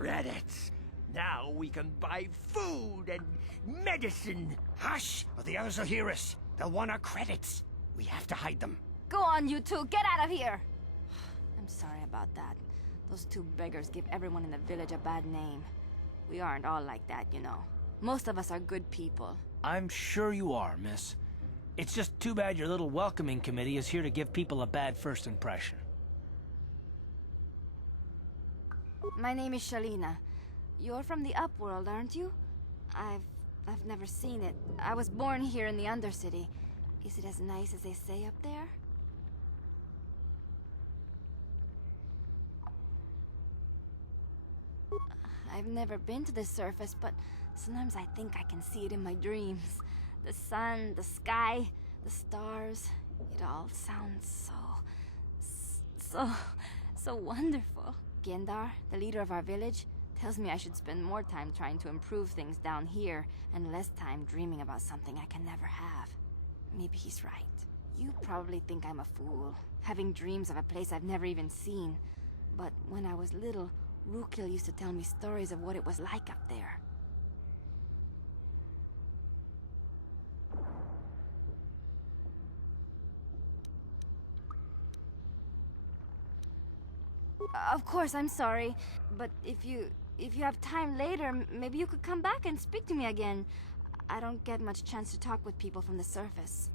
Credits! Now we can buy food and medicine. Hush, or the others will hear us. They'll want our credits. We have to hide them. Go on, you two, get out of here! I'm sorry about that. Those two beggars give everyone in the village a bad name. We aren't all like that, you know. Most of us are good people. I'm sure you are, miss. It's just too bad your little welcoming committee is here to give people a bad first impression. My name is Shalina. You're from the Upworld, aren't you? I've never seen it. I was born here in the Undercity. Is it as nice as they say up there? I've never been to the surface, but sometimes I think I can see it in my dreams. The sun, the sky, the stars. It all sounds so wonderful. Gendar, the leader of our village, tells me I should spend more time trying to improve things down here and less time dreaming about something I can never have. Maybe he's right. You probably think I'm a fool, having dreams of a place I've never even seen. But when I was little, Rukil used to tell me stories of what it was like up there. Of course, I'm sorry, but if you have time later, maybe you could come back and speak to me again. I don't get much chance to talk with people from the surface.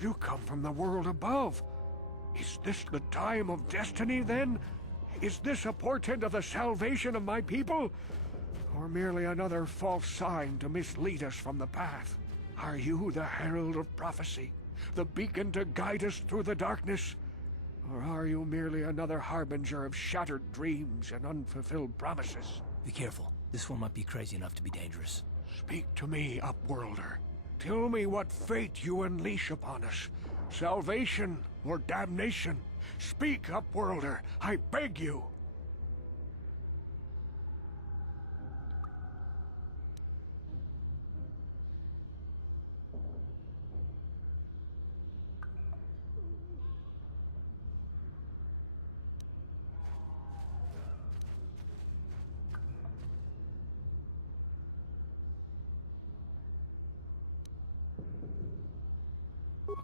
You come from the world above. Is this the time of destiny, then? Is this a portent of the salvation of my people? Or merely another false sign to mislead us from the path? Are you the herald of prophecy, the beacon to guide us through the darkness? Or are you merely another harbinger of shattered dreams and unfulfilled promises? Be careful. This one might be crazy enough to be dangerous. Speak to me, Upworlder. Tell me what fate you unleash upon us. Salvation or damnation? Speak, Upworlder, I beg you.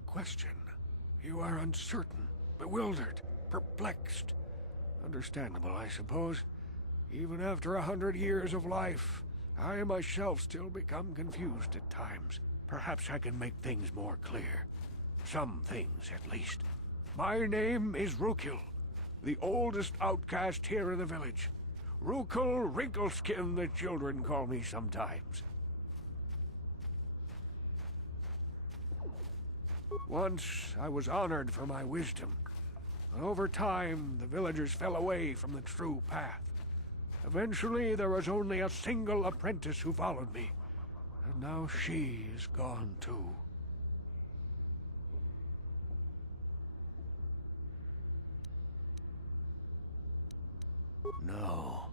Question. You are uncertain, bewildered, perplexed. Understandable, I suppose. Even after 100 years of life, I myself still become confused at times. Perhaps I can make things more clear. Some things, at least. My name is Rukil, the oldest outcast here in the village. Rukil Wrinkleskin, the children call me sometimes. Once, I was honored for my wisdom. Over time, the villagers fell away from the true path. Eventually, there was only a single apprentice who followed me. And now she is gone too. No,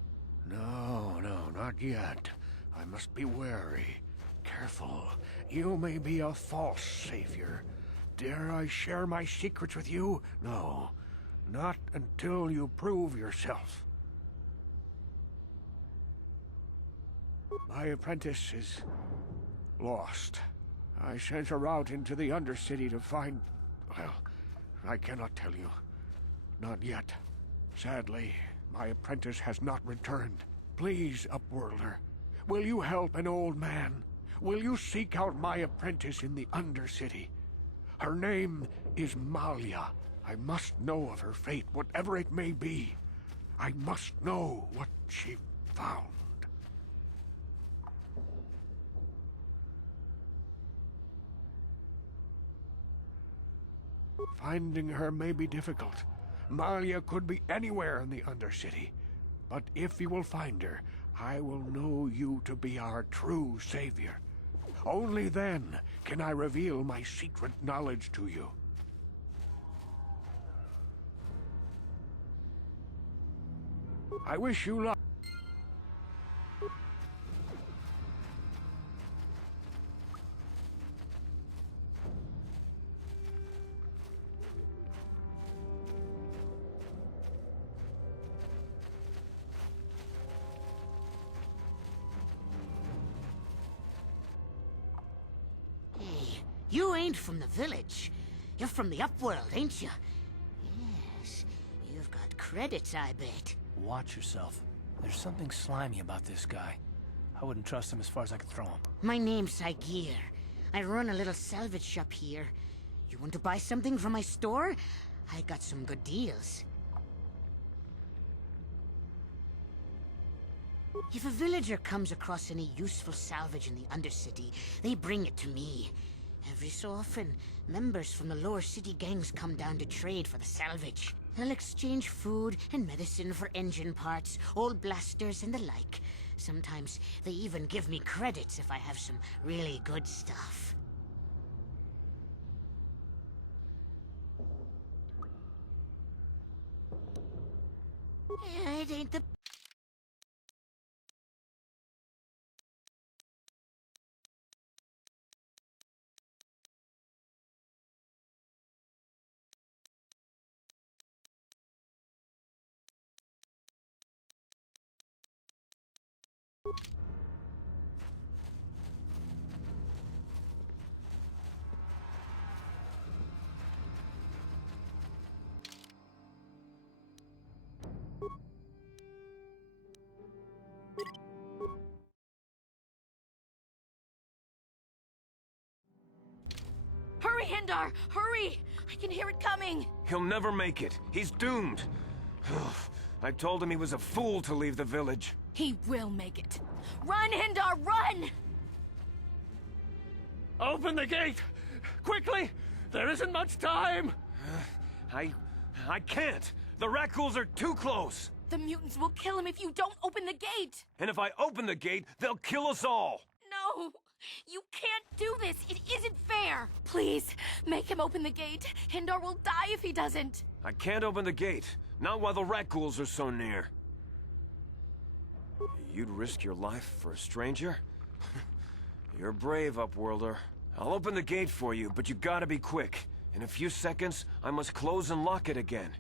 not yet. I must be wary, careful. You may be a false savior. Dare I share my secrets with you? No, not until you prove yourself. My apprentice is lost. I sent her out into the Undercity to find... well, I cannot tell you. Not yet. Sadly, my apprentice has not returned. Please, Upworlder, will you help an old man? Will you seek out my apprentice in the Undercity? Her name is Malia. I must know of her fate, whatever it may be. I must know what she found. Finding her may be difficult. Malia could be anywhere in the Undercity. But if you will find her, I will know you to be our true savior. Only then can I reveal my secret knowledge to you. I wish you luck. Hey, you ain't from the village. You're from the Upworld, ain't you? Yes, you've got credits, I bet. Watch yourself. There's something slimy about this guy. I wouldn't trust him as far as I could throw him. My name's Saigir. I run a little salvage shop here. You want to buy something from my store? I got some good deals. If a villager comes across any useful salvage in the Undercity, they bring it to me. Every so often, members from the lower city gangs come down to trade for the salvage. They'll exchange food and medicine for engine parts, old blasters and the like. Sometimes they even give me credits if I have some really good stuff. It ain't the... Hurry, Hindar! Hurry! I can hear it coming! He'll never make it. He's doomed. I told him he was a fool to leave the village. He will make it. Run, Hindar, run! Open the gate! Quickly! There isn't much time! I can't. The Rakghouls are too close. The mutants will kill him if you don't open the gate! And if I open the gate, they'll kill us all. No! You can't do this! It isn't fair! Please, make him open the gate. Hindar will die if he doesn't. I can't open the gate. Not while the Rakghouls are so near. You'd risk your life for a stranger? You're brave, Upworlder. I'll open the gate for you, but you gotta be quick. In a few seconds, I must close and lock it again.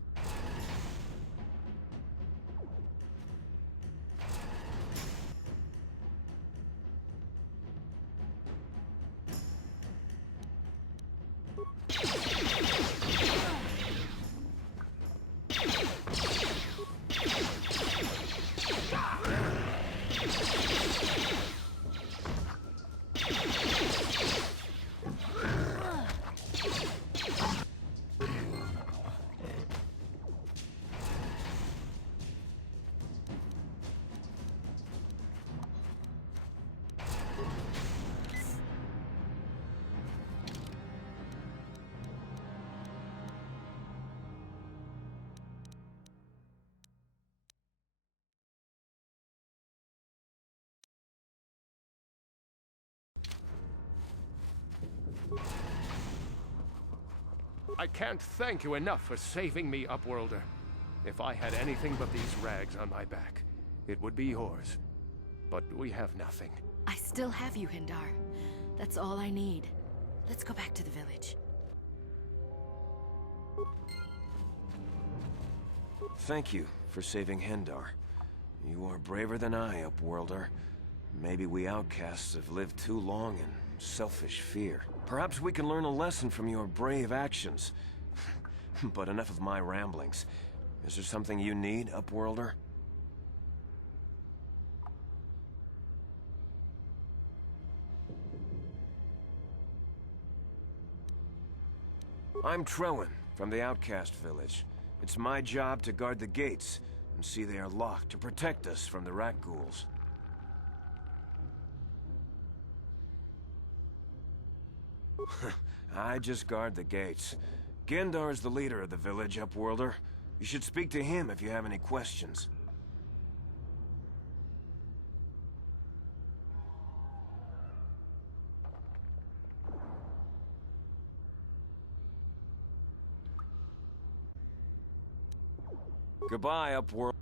I can't thank you enough for saving me, Upworlder. If I had anything but these rags on my back, it would be yours. But we have nothing. I still have you, Hindar. That's all I need. Let's go back to the village. Thank you for saving Hendar. You are braver than I, Upworlder. Maybe we outcasts have lived too long in selfish fear. Perhaps we can learn a lesson from your brave actions. But enough of my ramblings. Is there something you need, Upworlder? I'm Trellin, from the Outcast Village. It's my job to guard the gates, and see they are locked to protect us from the Rakghouls. I just guard the gates. Gendar's the leader of the village, Upworlder. You should speak to him if you have any questions. Goodbye, Upworld.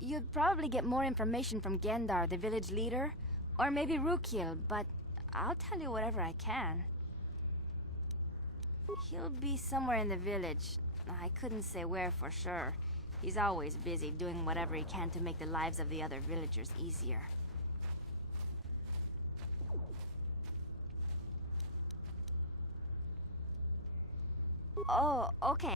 You'd probably get more information from Gendar, the village leader, or maybe Rukil, but I'll tell you whatever I can. He'll be somewhere in the village. I couldn't say where for sure. He's always busy doing whatever he can to make the lives of the other villagers easier. Oh, okay.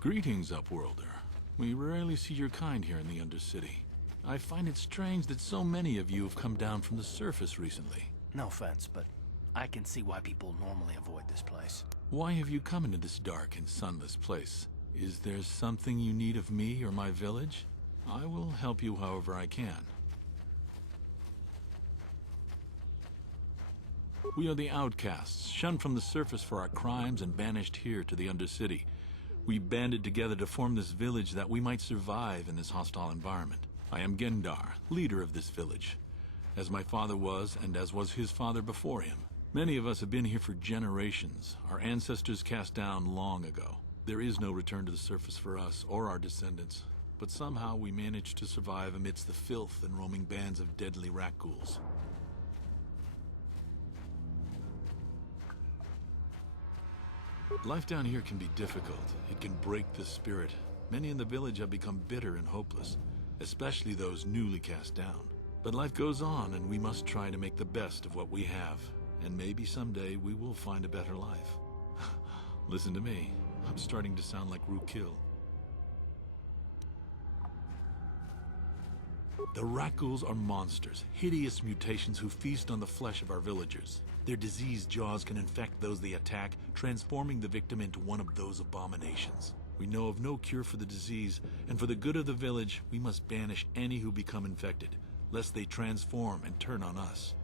Greetings, Upworlder. We rarely see your kind here in the Undercity. I find it strange that so many of you have come down from the surface recently. No offense, but I can see why people normally avoid this place. Why have you come into this dark and sunless place? Is there something you need of me or my village? I will help you however I can. We are the outcasts, shunned from the surface for our crimes and banished here to the Undercity. We banded together to form this village that we might survive in this hostile environment. I am Gendar, leader of this village, as my father was and as was his father before him. Many of us have been here for generations, our ancestors cast down long ago. There is no return to the surface for us or our descendants, but somehow we managed to survive amidst the filth and roaming bands of deadly rat ghouls. Life down here can be difficult. It can break the spirit. Many in the village have become bitter and hopeless, especially those newly cast down. But life goes on, and we must try to make the best of what we have. And maybe someday we will find a better life. Listen to me. I'm starting to sound like Rukil. The rat ghouls are monsters, hideous mutations who feast on the flesh of our villagers. Their diseased jaws can infect those they attack, transforming the victim into one of those abominations. We know of no cure for the disease, and for the good of the village, we must banish any who become infected, lest they transform and turn on us.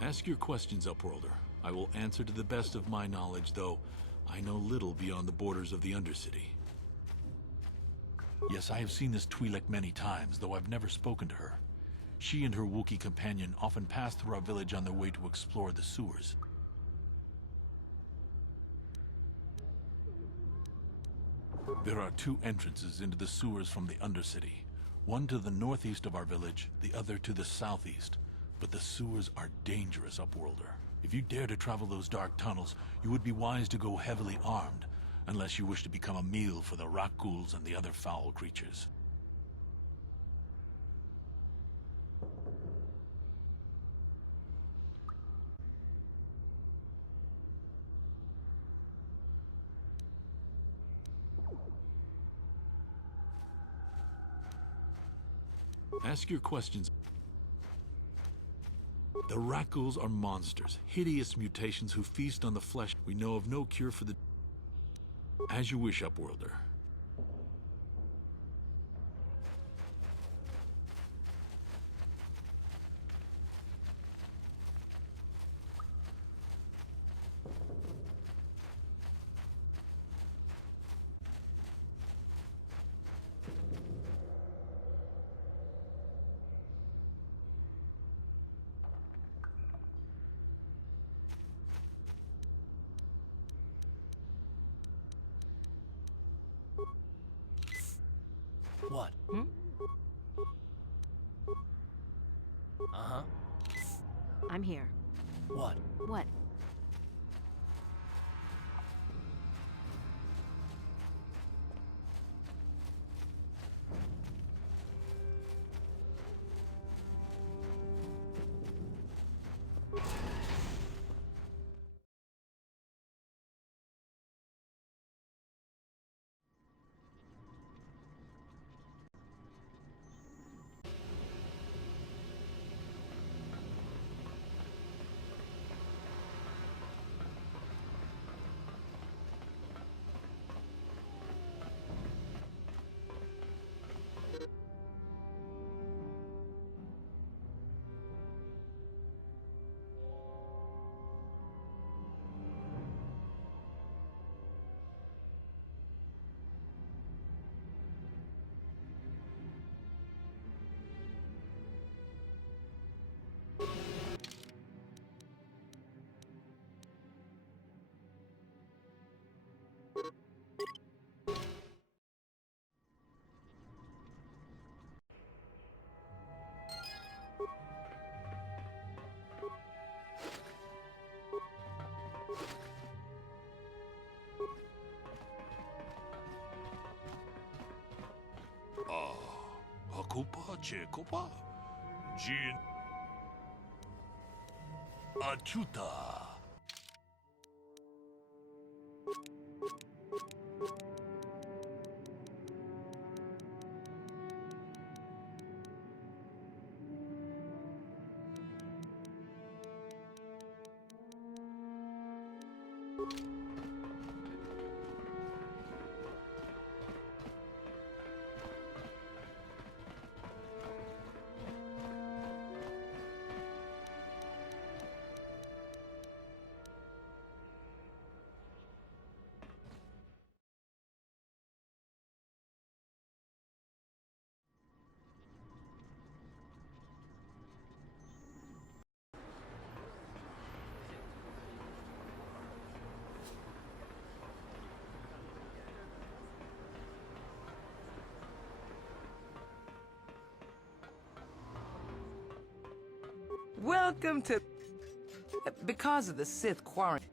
Ask your questions, Upworlder. I will answer to the best of my knowledge, though I know little beyond the borders of the Undercity. Yes, I have seen this Twi'lek many times, though I've never spoken to her. She and her Wookiee companion often pass through our village on their way to explore the sewers. There are two entrances into the sewers from the Undercity. One to the northeast of our village, the other to the southeast. But the sewers are dangerous, Upworlder. If you dare to travel those dark tunnels, you would be wise to go heavily armed, unless you wish to become a meal for the rock ghouls and the other foul creatures. Ask your questions. The rat ghouls are monsters, hideous mutations who feast on the flesh. We know of no cure for the... As you wish, Upworlder. What? Uh-huh. I'm here. What? What? Kupa Chekopa? Jin Achuta. Welcome to... Because of the Sith quarantine...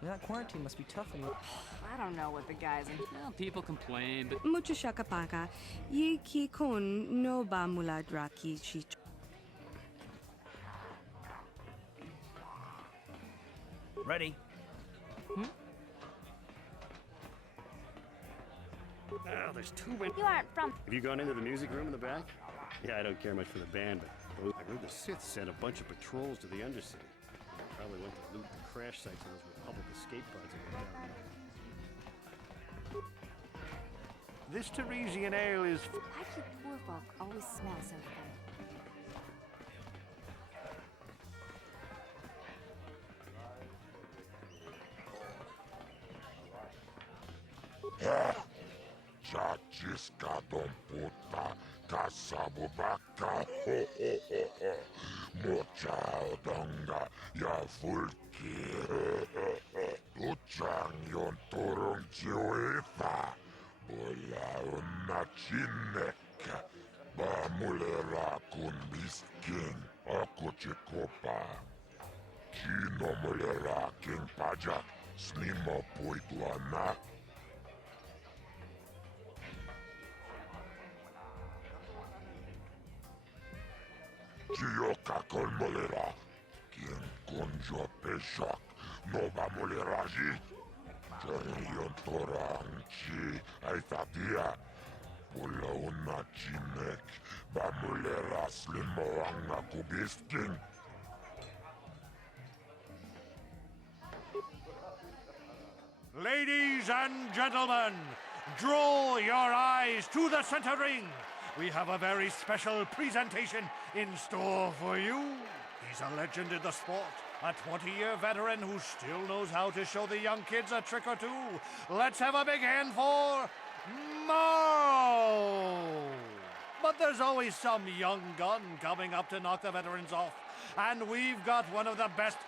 That quarantine must be tough on you. I don't know what the guys in... Well, people complain, but... Mucho shakapaka. Yi ki kon no ba muladra ki chi. Ready? Oh, there's two windows. You aren't from... Have you gone into the music room in the back? Yeah, I don't care much for the band, but I heard the Sith sent a bunch of patrols to the Undercity. They probably went to loot the crash sites of those Republic escape pods that went down there. This Teresian ale is... Why do poor folk always smell so funny? Chachiska don puta, caçabo vaca, ho ho ho ho. Mocha odonga, ya fulki, Tuchang yon turung chiuifa. Bola una chinek, ba mulera kun biskin, ako chikopa. Chino mulera king pajak, snimo puituana. Chioka con molera, quien conjo peshak, no va moleraji. Charion torang chi, aitatia. Pula una chinek, va molera slimoanga kubiskin. Ladies and gentlemen, draw your eyes to the center ring. We have a very special presentation in store for you. He's a legend in the sport, a 20-year veteran who still knows how to show the young kids a trick or two. Let's have a big hand for Mao! But there's always some young gun coming up to knock the veterans off. And we've got one of the best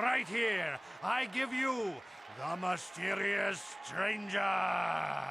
right here. I give you the Mysterious Stranger!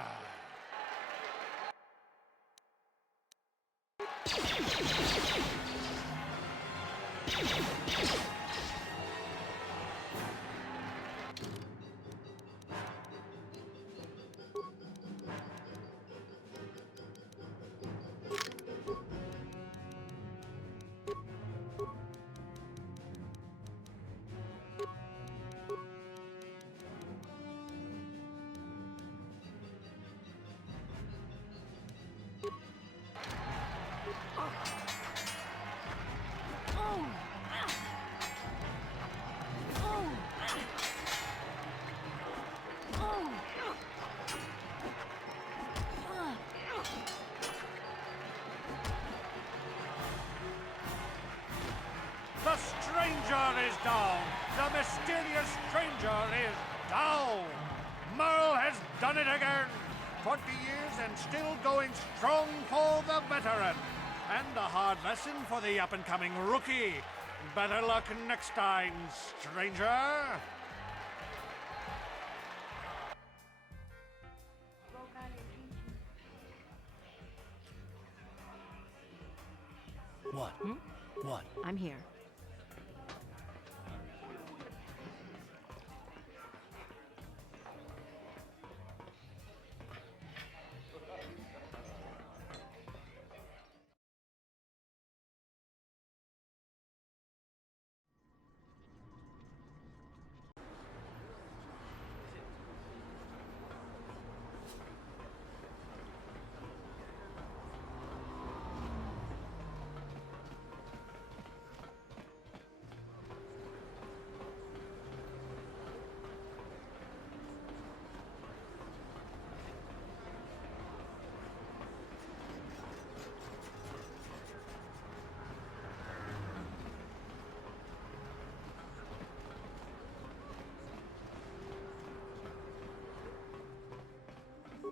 20 years and still going strong for the veteran. And a hard lesson for the up-and-coming rookie. Better luck next time, stranger. What? What? I'm here.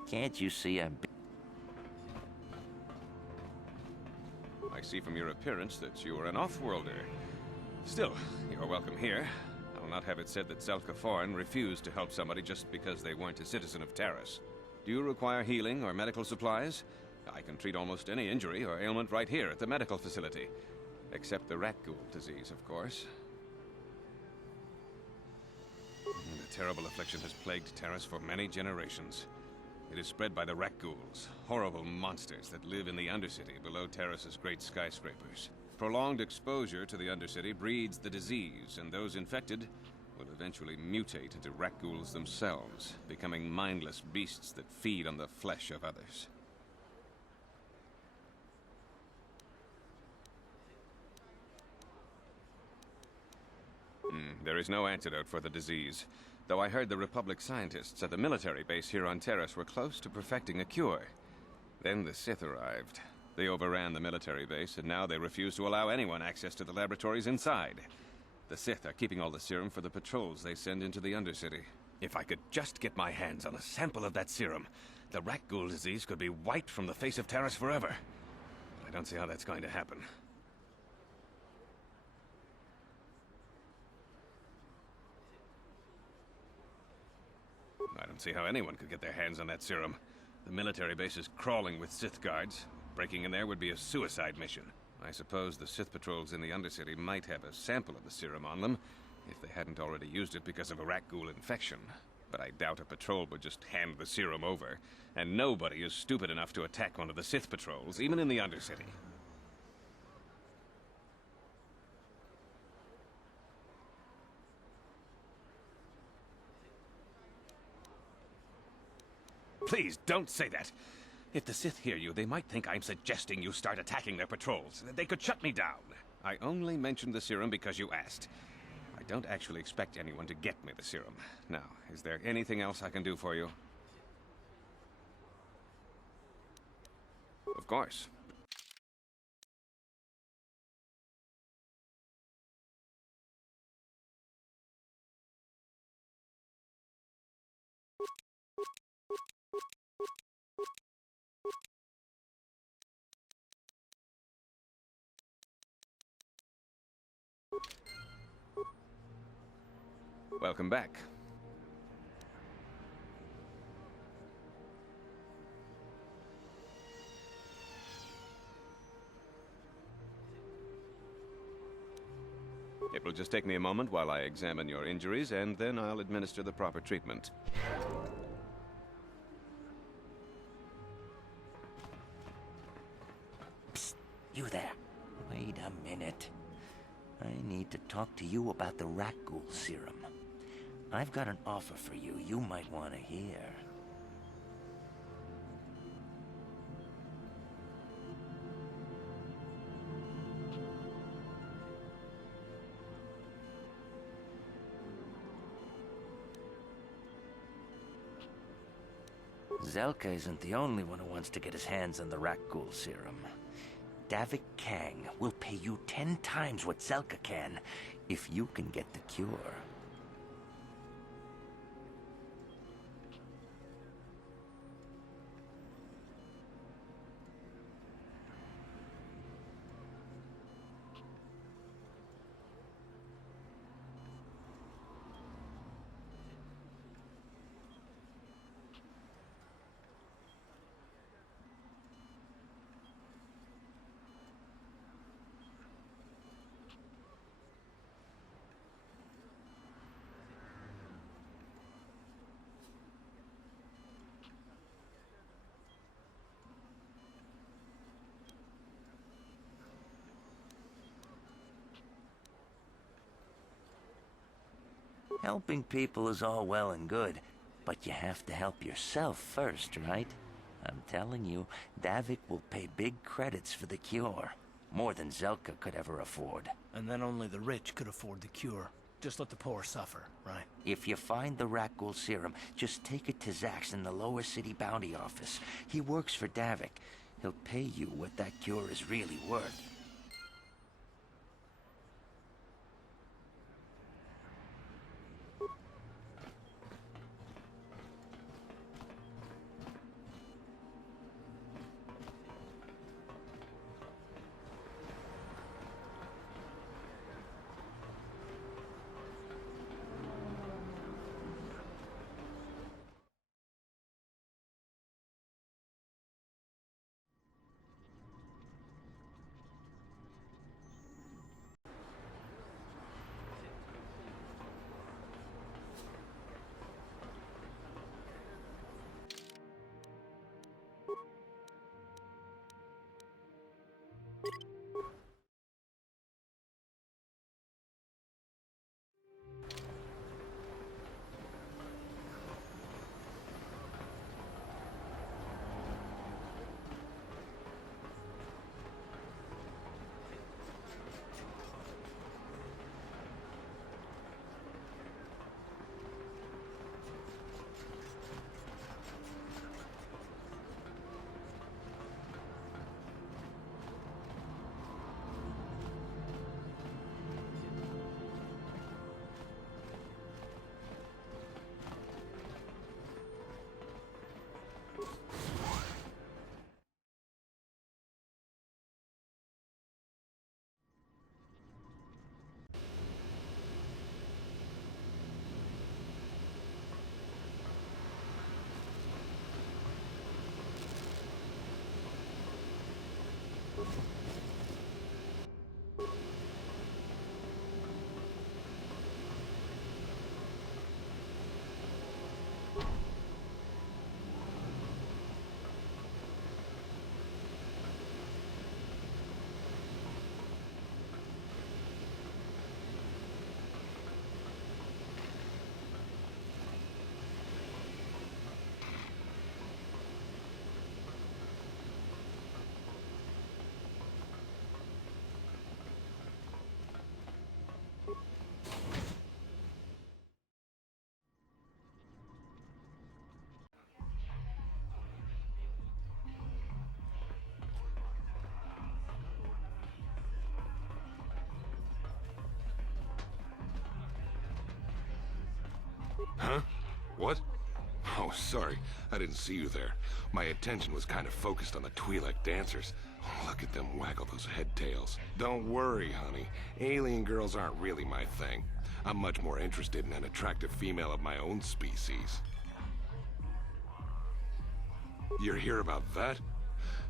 Can't you see I'm... I see from your appearance that you are an off-worlder. Still, you're welcome here. I'll not have it said that Zelka Foreign refused to help somebody just because they weren't a citizen of Terrace. Do you require healing or medical supplies? I can treat almost any injury or ailment right here at the medical facility. Except the rat ghoul disease, of course. The terrible affliction has plagued Terrace for many generations. It is spread by the rat ghouls, horrible monsters that live in the Undercity below Terrace's great skyscrapers. Prolonged exposure to the Undercity breeds the disease, and those infected will eventually mutate into rat ghouls themselves, becoming mindless beasts that feed on the flesh of others. There is no antidote for the disease. Though I heard the Republic scientists at the military base here on Terrace were close to perfecting a cure. Then the Sith arrived. They overran the military base, and now they refuse to allow anyone access to the laboratories inside. The Sith are keeping all the serum for the patrols they send into the Undercity. If I could just get my hands on a sample of that serum, the rat ghoul disease could be wiped from the face of Terrace forever. But I don't see how that's going to happen. I don't see how anyone could get their hands on that serum. The military base is crawling with Sith guards. Breaking in there would be a suicide mission. I suppose the Sith patrols in the Undercity might have a sample of the serum on them, if they hadn't already used it because of a rat ghoul infection. But I doubt a patrol would just hand the serum over, and nobody is stupid enough to attack one of the Sith patrols, even in the Undercity. Please, don't say that. If the Sith hear you, they might think I'm suggesting you start attacking their patrols. They could shut me down. I only mentioned the serum because you asked. I don't actually expect anyone to get me the serum. Now, is there anything else I can do for you? Of course. Welcome back. It will just take me a moment while I examine your injuries, and then I'll administer the proper treatment. Psst, you there. Wait a minute. I need to talk to you about the rat ghoul serum. I've got an offer for you might want to hear. Zelka isn't the only one who wants to get his hands on the rat ghoul serum. Davik Kang will pay you 10 times what Zelka can if you can get the cure. Helping people is all well and good, but you have to help yourself first, right? I'm telling you, Davik will pay big credits for the cure. More than Zelka could ever afford. And then only the rich could afford the cure. Just let the poor suffer, right? If you find the Rakghoul serum, just take it to Zax in the lower city bounty office. He works for Davik. He'll pay you what that cure is really worth. Huh? What? Oh, sorry. I didn't see you there. My attention was kind of focused on the Twi'lek dancers. Oh, look at them waggle those head tails. Don't worry, honey. Alien girls aren't really my thing. I'm much more interested in an attractive female of my own species. You're here about that?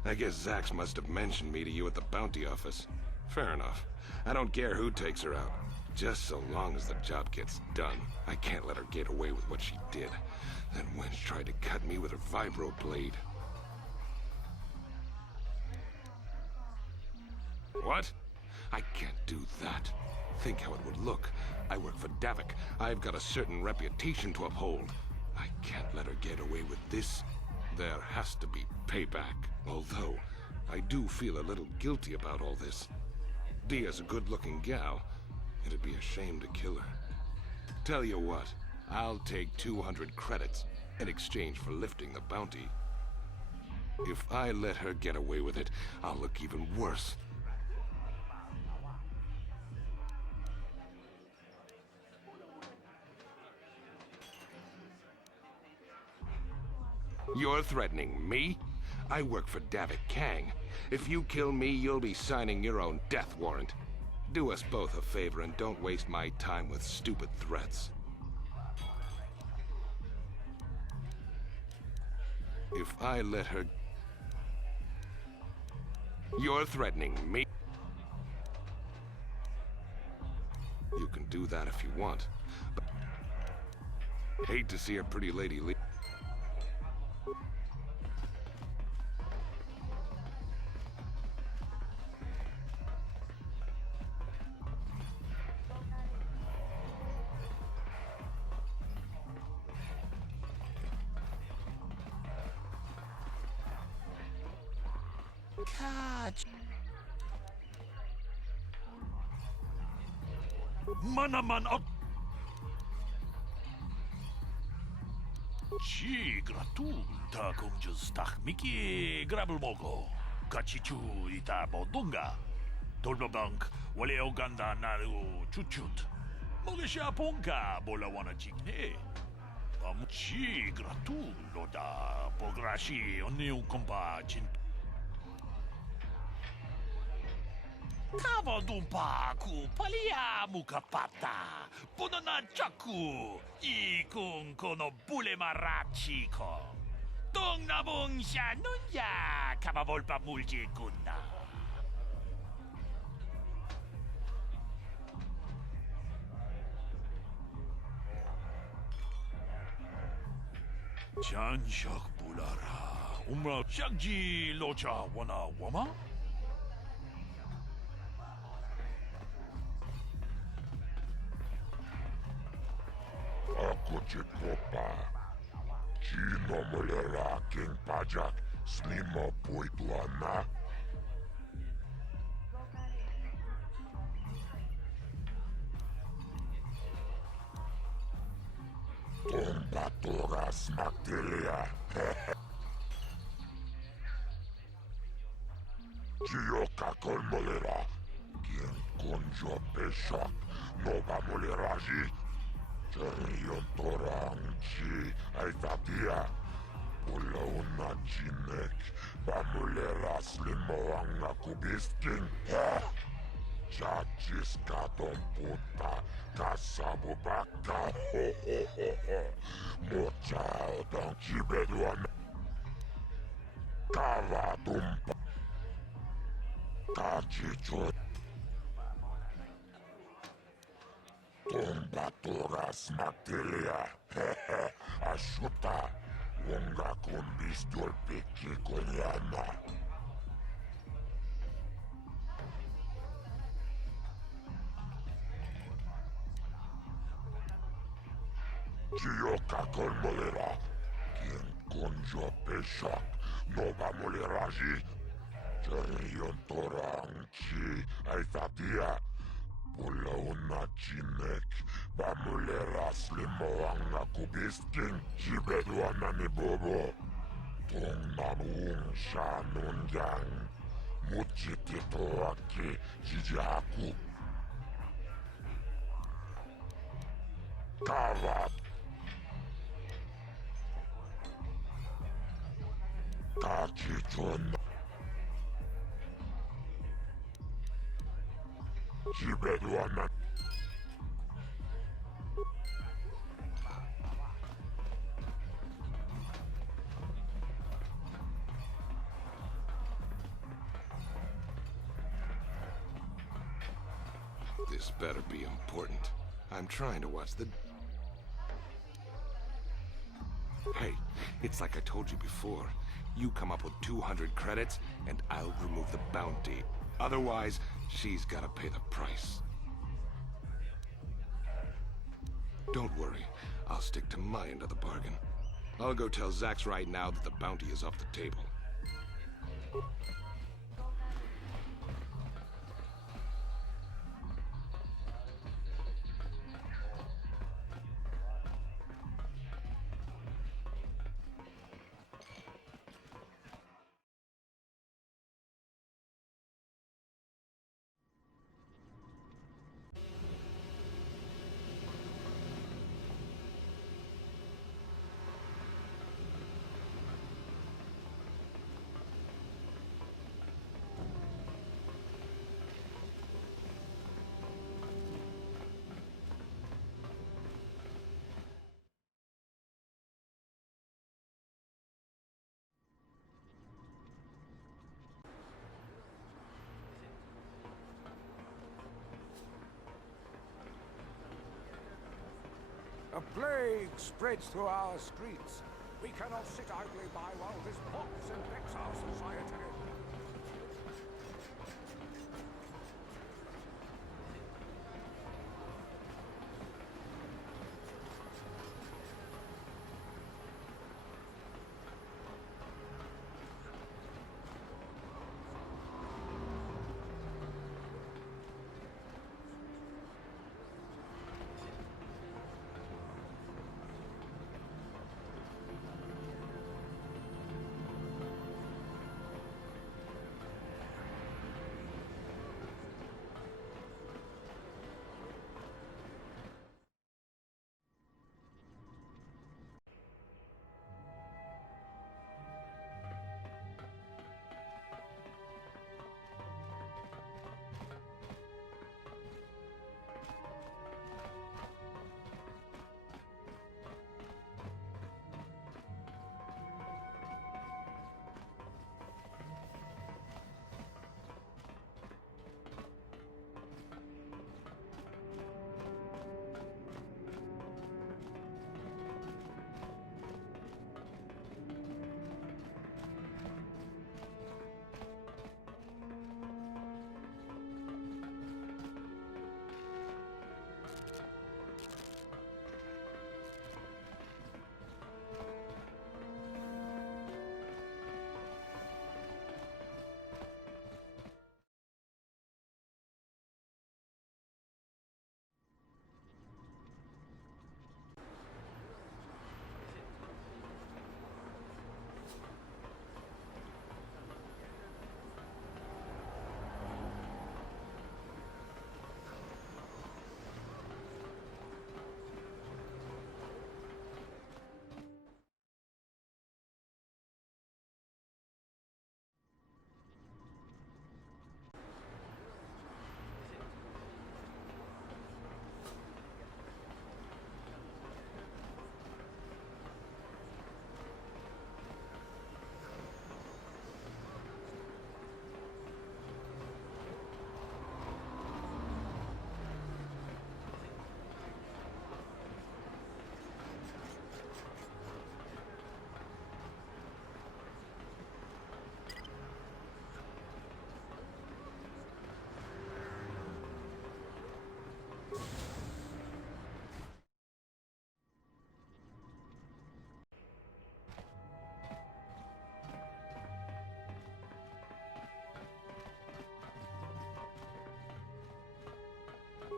I guess Zax must have mentioned me to you at the bounty office. Fair enough. I don't care who takes her out. Just so long as the job gets done. I can't let her get away with what she did. That wench tried to cut me with her vibro blade. What? I can't do that. Think how it would look. I work for Davik. I've got a certain reputation to uphold. I can't let her get away with this. There has to be payback. Although, I do feel a little guilty about all this. Dia's a good-looking gal. It'd be a shame to kill her. Tell you what, I'll take 200 credits in exchange for lifting the bounty. If I let her get away with it, I'll look even worse. You're threatening me? I work for Davik Kang. If you kill me, you'll be signing your own death warrant. Do us both a favor and don't waste my time with stupid threats. If I let her... You're threatening me? You can do that if you want, but... Hate to see a pretty lady leave. Catch. Manaman out. Ci gratul ta kumjus tak miki grabel mogo. Kachichu ita bodunga. Dolbabank wale oganda naru chuchut. Mogesha ponka bola wana chigne. Ci gratul loda pograshi oni un kompa chin. Kavadumpa ku palia mukapata. Punana chaku. Ikung kono bule marachi ko. Tung nabung siya nunya. Kamavolpa mulji kunna. Chanshak bulara. Umra shakji locha wana wama? Ako ci kopa. Chino molera king pajak. Snima puitwana. Tomba toras materia. Gio kakol molera. Quien conjo peshak. Nova moleraji. Terion toranchi. Aitatia. Pula una jinek. Bamulera slimoanga kubiskin. Chachis katon puta. Kasabubaka. Ho ho ho ho. Mochao don chibeduan. Kavadumpa. Kachicho. Tomba toras materia. Ashuta. Unga kumbistul piki kolyana. Gioca con molera. Quien conjo peshak. Nova moleraji. Terion toranchi. Aitatia. Pula una chinek. Bamulera slimoanga kubiskin. Chibeduana ni bobo. Tong namung shanun yang. Muchitito aki. Jijaku. Kavat. Kachichon. Chibeduana. This better be important. I'm trying to watch the... Hey, it's like I told you before. You come up with 200 credits, and I'll remove the bounty. Otherwise, she's gotta pay the price. Don't worry. I'll stick to my end of the bargain. I'll go tell Zax right now that the bounty is off the table. A plague spreads through our streets. We cannot sit idly by while this mocks and wrecks our society.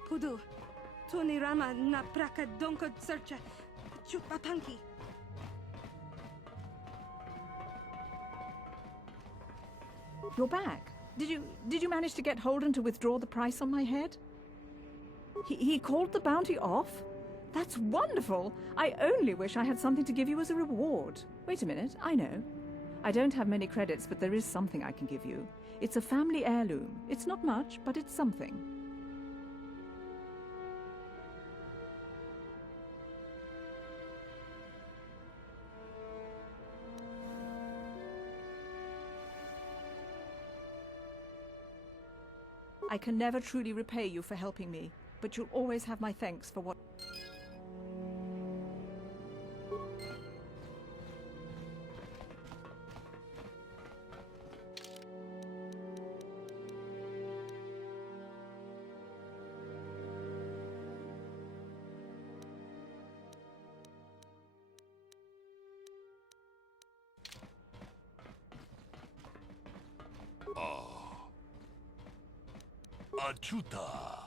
Kudu. Tony Rama na praka donko searcha. Chupatanki. You're back. Did you manage to get Holden to withdraw the price on my head? He called the bounty off? That's wonderful! I only wish I had something to give you as a reward. Wait a minute, I know. I don't have many credits, but there is something I can give you. It's a family heirloom. It's not much, but it's something. I can never truly repay you for helping me, but you'll always have my thanks for what... Achuta.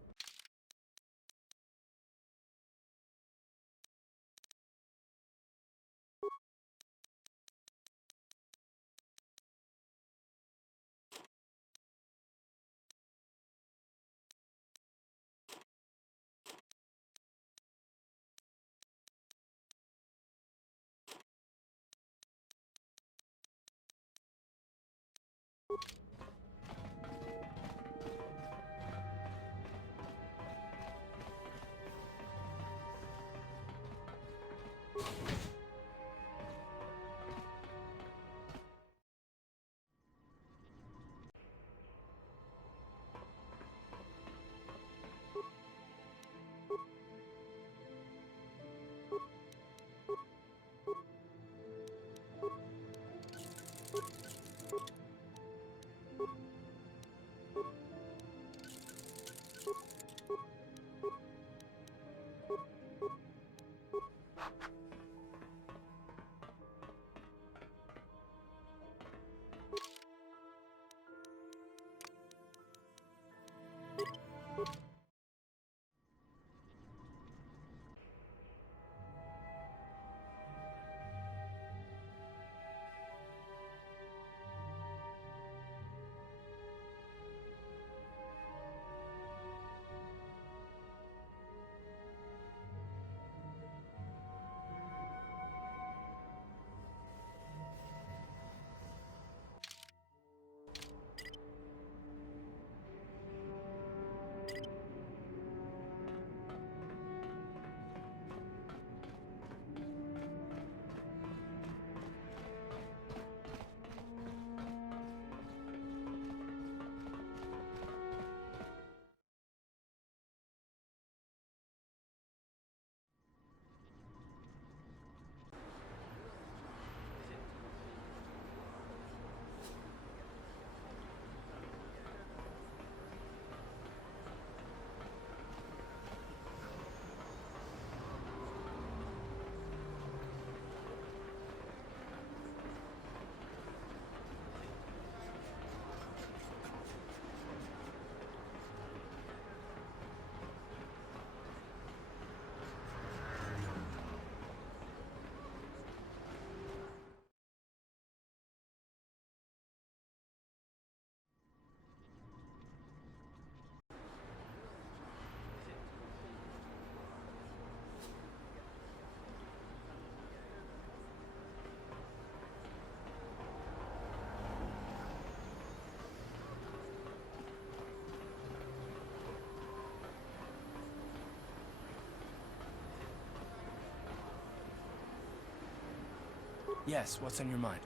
Yes, what's on your mind?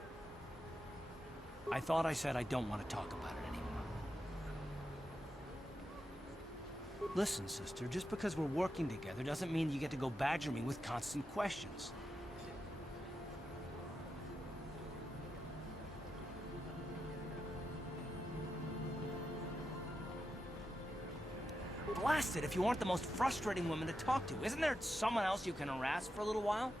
I thought I said I don't want to talk about it anymore. Listen, sister, just because we're working together doesn't mean you get to go badger me with constant questions. Blast it if you aren't the most frustrating woman to talk to. Isn't there someone else you can harass for a little while?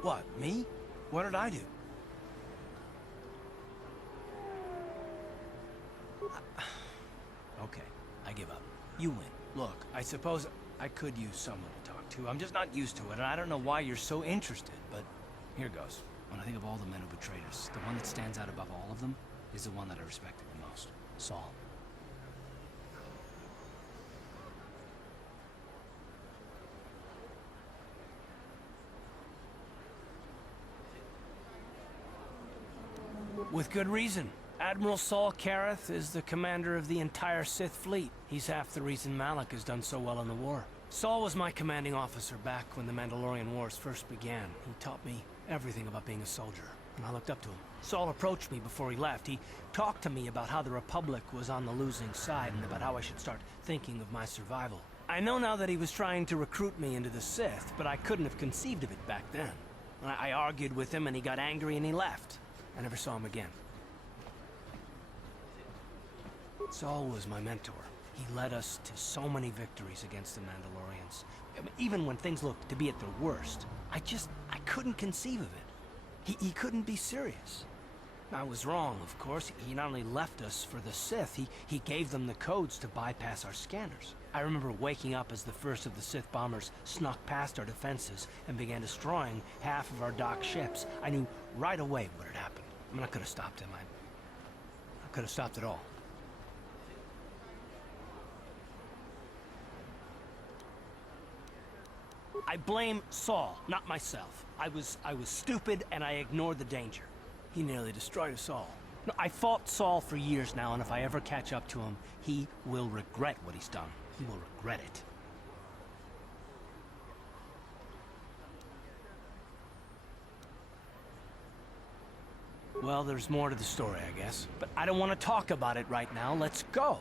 What, me? What did I do? Okay. I give up. You win. Look, I suppose I could use someone to talk to. I'm just not used to it, and I don't know why you're so interested, but here goes. When I think of all the men who betrayed us, the one that stands out above all of them is the one that I respected the most. Saul. With good reason. Admiral Saul Kareth is the commander of the entire Sith fleet. He's half the reason Malak has done so well in the war. Saul was my commanding officer back when the Mandalorian Wars first began. He taught me everything about being a soldier, and I looked up to him. Saul approached me before he left. He talked to me about how the Republic was on the losing side and about how I should start thinking of my survival. I know now that he was trying to recruit me into the Sith, but I couldn't have conceived of it back then. I argued with him and he got angry and he left. I never saw him again. Saul was my mentor. He led us to so many victories against the Mandalorians. Even when things looked to be at their worst, I couldn't conceive of it. He couldn't be serious. I was wrong, of course. He not only left us for the Sith, he gave them the codes to bypass our scanners. I remember waking up as the first of the Sith bombers snuck past our defenses and began destroying half of our docked ships. I knew right away what had happened. I mean, I could have stopped him. I could have stopped it all. I blame Saul, not myself. I was stupid and I ignored the danger. He nearly destroyed us all. No, I fought Saul for years now, and if I ever catch up to him, he will regret what he's done. He will regret it. Well, there's more to the story, I guess. But I don't want to talk about it right now. Let's go.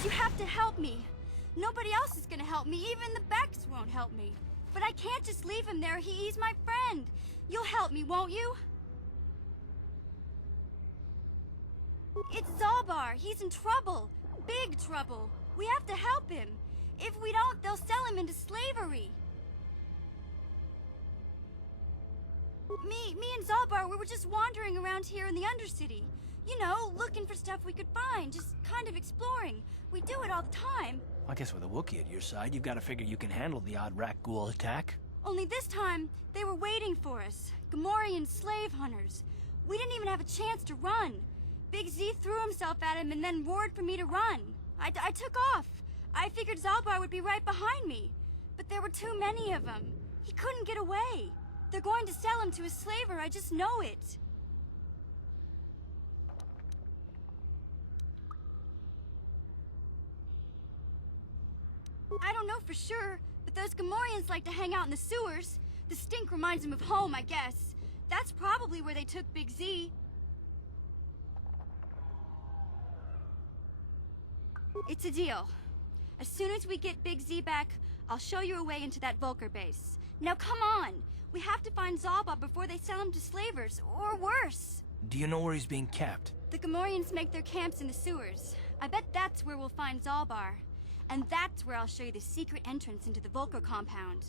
But you have to help me. Nobody else is gonna help me. Even the Becks won't help me. But I can't just leave him there. He's my friend. You'll help me, won't you? It's Zalbar. He's in trouble. Big trouble. We have to help him. If we don't, they'll sell him into slavery. Me and Zalbar, we were just wandering around here in the Undercity. You know, looking for stuff we could find, just kind of exploring. We do it all the time. I guess with a Wookiee at your side, you've got to figure you can handle the odd rat ghoul attack. Only this time, they were waiting for us. Gamorrean slave hunters. We didn't even have a chance to run. Big Z threw himself at him and then roared for me to run. I took off. I figured Zalbar would be right behind me. But there were too many of them. He couldn't get away. They're going to sell him to a slaver, I just know it. I don't know for sure, but those Gamorreans like to hang out in the sewers. The stink reminds them of home, I guess. That's probably where they took Big Z. It's a deal. As soon as we get Big Z back, I'll show you a way into that Vulcar base. Now come on! We have to find Zalbar before they sell him to slavers, or worse. Do you know where he's being kept? The Gamorreans make their camps in the sewers. I bet that's where we'll find Zalbar. And that's where I'll show you the secret entrance into the Vulcar compound.